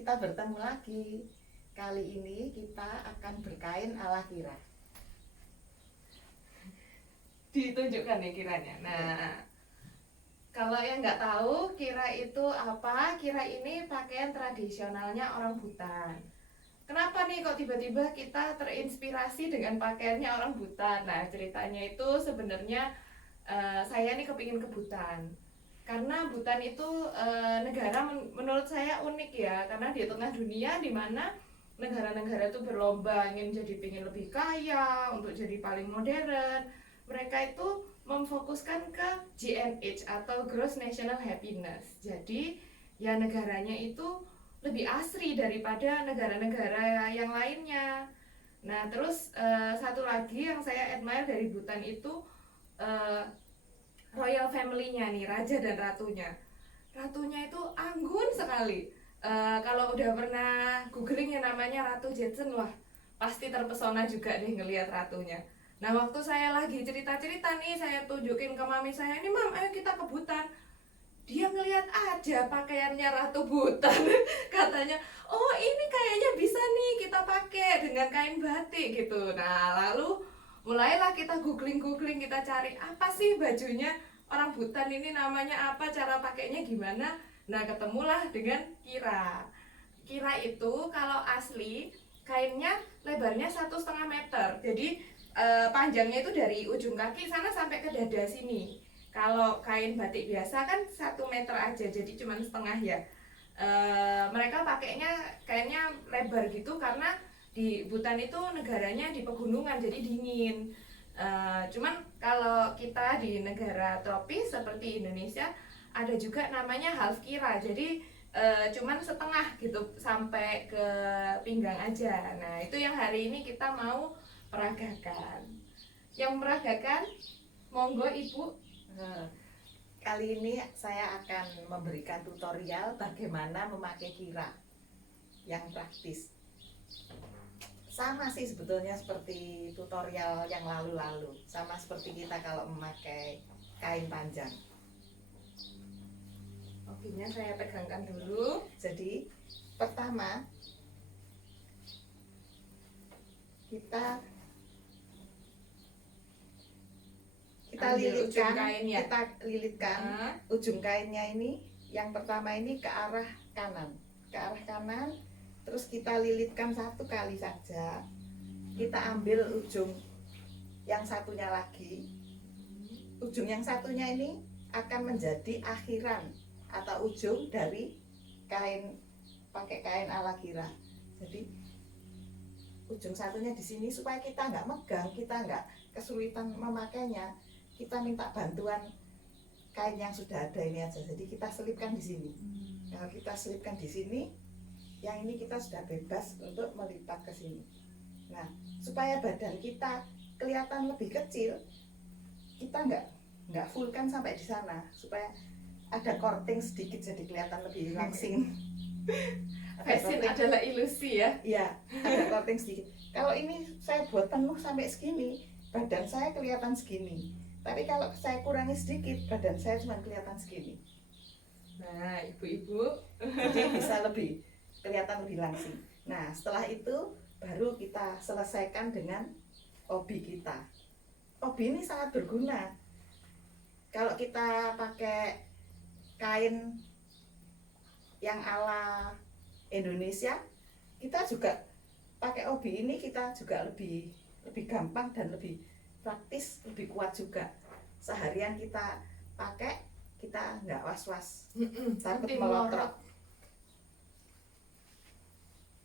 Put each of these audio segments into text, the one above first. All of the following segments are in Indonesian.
kita bertemu lagi. Kali ini kita akan berkain ala Kira. Ditunjukkan ya kiranya. Nah, kalau yang nggak tahu kira itu apa, kira ini pakaian tradisionalnya orang Butan. Kenapa nih kok tiba-tiba kita terinspirasi dengan pakaiannya orang Butan? Nah, ceritanya itu sebenarnya saya nih kepingin ke Butan. Karena Butan itu negara menurut saya unik ya, karena di tengah dunia di mana negara-negara itu berlomba ingin pingin lebih kaya, untuk jadi paling modern. Mereka itu memfokuskan ke GNH atau Gross National Happiness. Jadi ya negaranya itu lebih asri daripada negara-negara yang lainnya. Nah terus satu lagi yang saya admire dari Bhutan itu royal family-nya nih, raja dan ratunya. Ratunya itu anggun sekali. Kalau udah pernah googling yang namanya Ratu Jetson, wah pasti terpesona juga deh ngelihat ratunya. Nah waktu saya lagi cerita-cerita nih, saya tunjukin ke mami saya, ini mam ayo kita ke Bhutan. Dia ngelihat aja pakaiannya Ratu Bhutan. Katanya, oh ini kayaknya bisa nih kita pakai dengan kain batik gitu. Nah lalu mulailah kita googling, kita cari apa sih bajunya orang Bhutan ini, namanya apa, cara pakainya gimana. Nah ketemulah dengan Kira. Kira itu kalau asli kainnya lebarnya 1,5 meter. Jadi panjangnya itu dari ujung kaki sana sampai ke dada sini. Kalau kain batik biasa kan 1 meter aja, jadi cuma setengah ya. Mereka pakainya kainnya lebar gitu karena di Bhutan itu negaranya di pegunungan, jadi dingin. Cuman kalau kita di negara tropis seperti Indonesia ada juga namanya half kira, jadi cuman setengah gitu sampai ke pinggang aja. Nah itu yang hari ini kita mau peragakan. Yang meragakan monggo ibu. Kali ini saya akan memberikan tutorial bagaimana memakai Kira yang praktis. Sama sih sebetulnya seperti tutorial yang lalu-lalu, sama seperti kita kalau memakai kain panjang. Obinya saya pegangkan dulu. Jadi pertama kita lilitkan, kita lilitkan ujung kainnya ini. Yang pertama ini ke arah kanan, terus kita lilitkan satu kali saja. Kita ambil ujung yang satunya lagi. Ujung yang satunya ini akan menjadi akhiran atau ujung dari kain, pakai kain ala Kira. Jadi ujung satunya di sini supaya kita nggak megang, kita nggak kesulitan memakainya. Kita minta bantuan kain yang sudah ada ini aja. Jadi kita selipkan di sini. Kalau kita selipkan di sini, yang ini kita sudah bebas untuk melipat ke sini. Nah, supaya badan kita kelihatan lebih kecil, kita nggak fullkan sampai di sana, supaya ada korting sedikit jadi kelihatan lebih langsing. Fashion adalah ilusi ya. Iya, ada korting sedikit. Kalau ini saya buat penuh sampai segini, badan saya kelihatan segini. Tapi kalau saya kurangi sedikit, badan saya cuma kelihatan segini. Nah, ibu-ibu, jadi bisa lebih kelihatan lebih langsing. Nah, setelah itu baru kita selesaikan dengan obi kita. Obi ini sangat berguna. Kalau kita pakai kain yang ala Indonesia, kita juga pakai obi ini, kita juga lebih gampang dan lebih praktis, lebih kuat juga. Seharian kita pakai, kita nggak was-was takut melotot.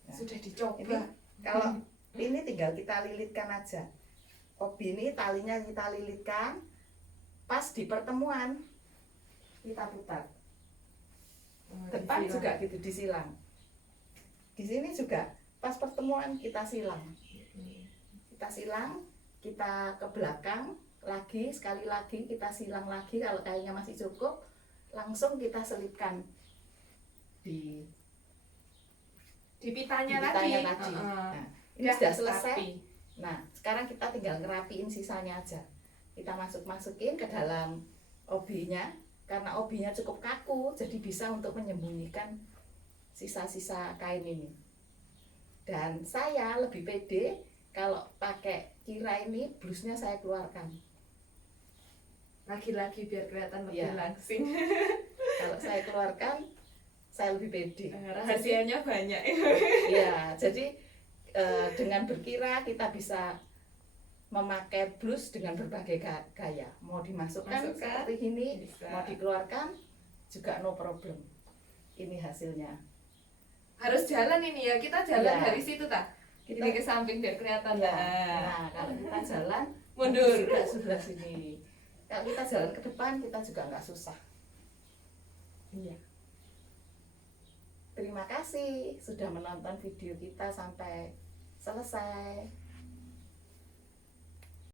Nah, sudah dicoba ini, kalau ini tinggal kita lilitkan aja. Obi ini talinya kita lilitkan, pas di pertemuan kita putar. Depan disilang. Juga gitu disilang. Di sini juga pas pertemuan kita silang. Kita silang, kita ke belakang lagi, sekali lagi kita silang lagi. Kalau kainnya masih cukup, langsung kita selipkan di pitanya tadi. Nah, ini sudah selesai. Nah, sekarang kita tinggal ngerapiin sisanya aja. Kita masukin ke dalam obinya. Karena obinya cukup kaku, jadi bisa untuk menyembunyikan sisa-sisa kain ini. Dan saya lebih pede kalau pakai kira ini, blusnya saya keluarkan. Lagi-lagi biar kelihatan lebih Iya. langsing. Kalau saya keluarkan, saya lebih pede. Rahasianya banyak. Ya, jadi dengan berkira kita bisa memakai blus dengan berbagai gaya. Mau dimasukkan Masukkan, seperti ini, bisa. mau dikeluarkan juga no problem. Ini hasilnya. Harus jalan ini ya, kita jalan Iya. dari situ tak? Kita Ini ke samping biar kelihatan. ya. Nah, kalau kita jalan Mundur. juga sebelah sini. Kalau kita jalan ke depan kita juga nggak susah. Iya. Terima kasih sudah menonton video kita sampai selesai.